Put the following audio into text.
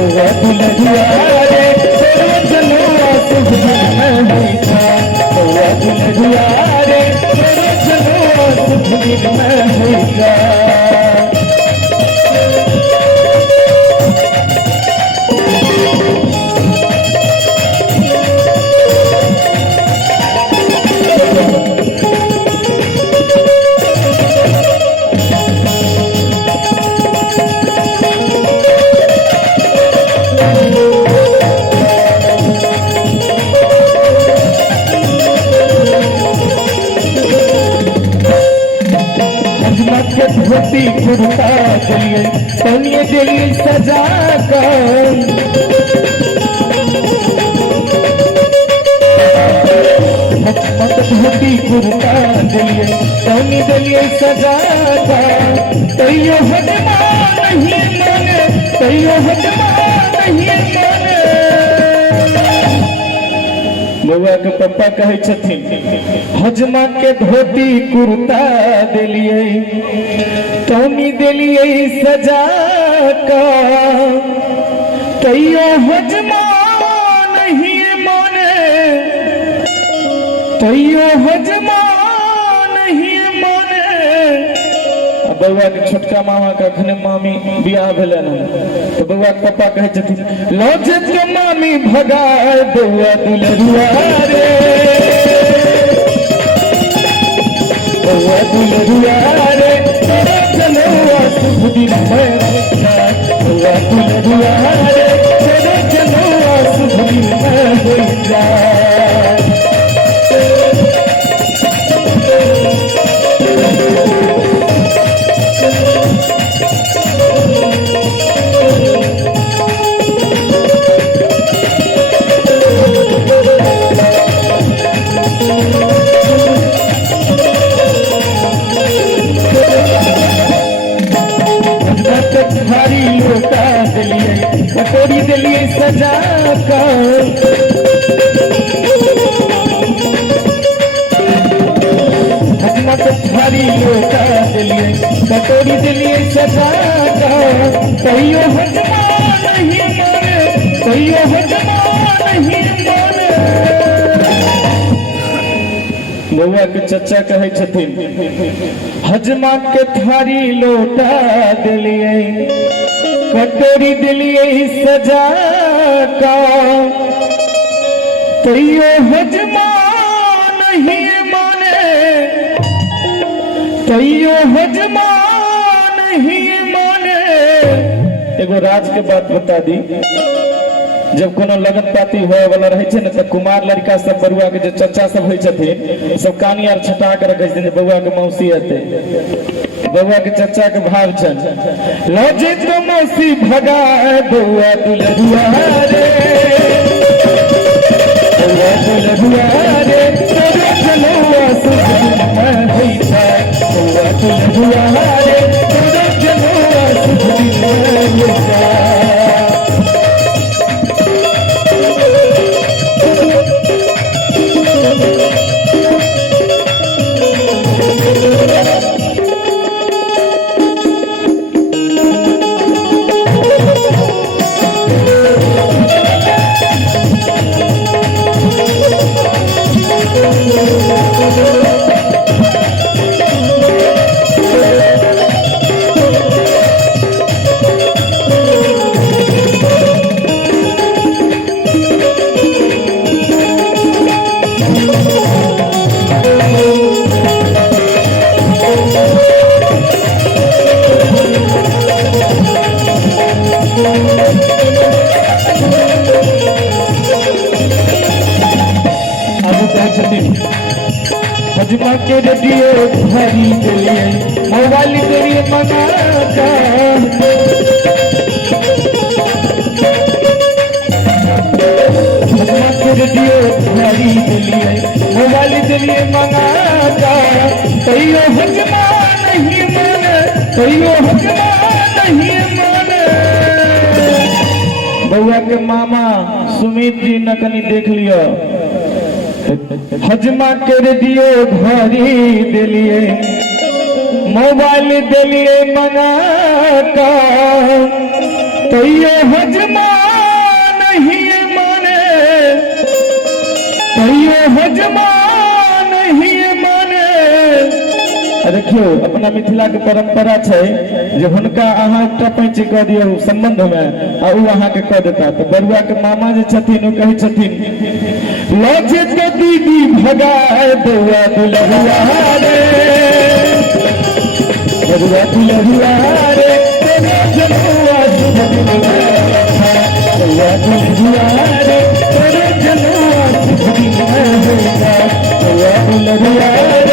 बउआ दुल्हनिया रे तेरे जनुआ शुभ दिन में होइता बउआ दुल्हनिया रे तेरे जनुआ शुभ दिन में होइता। के धोती कुर्ता दिलिए तनिए दिली सजा कर धोती कुर्ता दिलिए तनी दिलिए सजा कर तैयो हजमा नहीं माने तैयो हजमा नहीं माने। बउआ के पप्पा कहे छथिन हजमा के धोती कुर्ता दिलिए तनी दिलिए सजा का तैयो हजमा नहीं माने तैयो हजमा नहीं माने। बउआ के छोटका मामा का अखने मामी बियाह भेलन तो बउआ के पप्पा कहे छथिन लौजे तो मामी भगाए बउआ दुल्हनिया रे बउआ दुल्हनिया रे तेरे जनुआ शुभ दिन में होइता बउआ दुल्हनिया रे तेरे जनुआ शुभ दिन में होइता। भारी लोटा दिलिए कटोरी दिलिए सजा कर हजमा के भारी लोटा दिलिए कटोरी दिलिए सजा कर तैयो हजमा नहीं माने तैयो हजमा नहीं माने। बउआ के चचा कहे छथिन हजमा के थारी लोटा दिलिए कटोरी दिलिए सजा का तैयो हजमा नहीं माने तैयो हजमा नहीं माने। एगो राज के बात बता दी जब कोनो लगन पाती होए वाला रहे छे न त कुमार लड़का सब बरुआ के जो चचा सब होय छथिन सब कानी आर छटा के रखे छथिन बउआ के मौसी आते बउआ के चचा के भाव छन लौजे तो मौसी भगाए बउआ दुल्हनिया रे बउआ दुल्हनिया रे तेरे जनुआ शुभ दिन में होइता बउआ दुल्हनिया रे तेरे जनुआ शुभ दिन में होइता। हजमा के रेडियो भरी दिलिए मोबाइल दिलिए मंगा हजमा के रेडियो भरी दिलिए मोबाइल दिलिए मंगा तैयो हजमा नहीं माने तैयो हजमा नहीं माने। बउआ के मामा सुमित जी न कनी देख लियो हजमा के रेडियो भरी दिलिए मोबाइल दिलिए मंगा तैयो हजमा देखियो अपना मिथिला के परंपरा छै जे हुनका अहाँ एकटा पैंची कह दियौ संबंध में आ उ अहाँ के कह देता तो बरुआ के मामा जे छथिन उ कहै छथिन लजे के दीदी भगाए बरुआ दुलहुआ रे बरुआ दुलहुआ रे तेरे जनुआ शुभ दिन बरुआ दुलहुआ रे तेरे जनुआ शुभ दिन होगा बरुआ दुलहुआ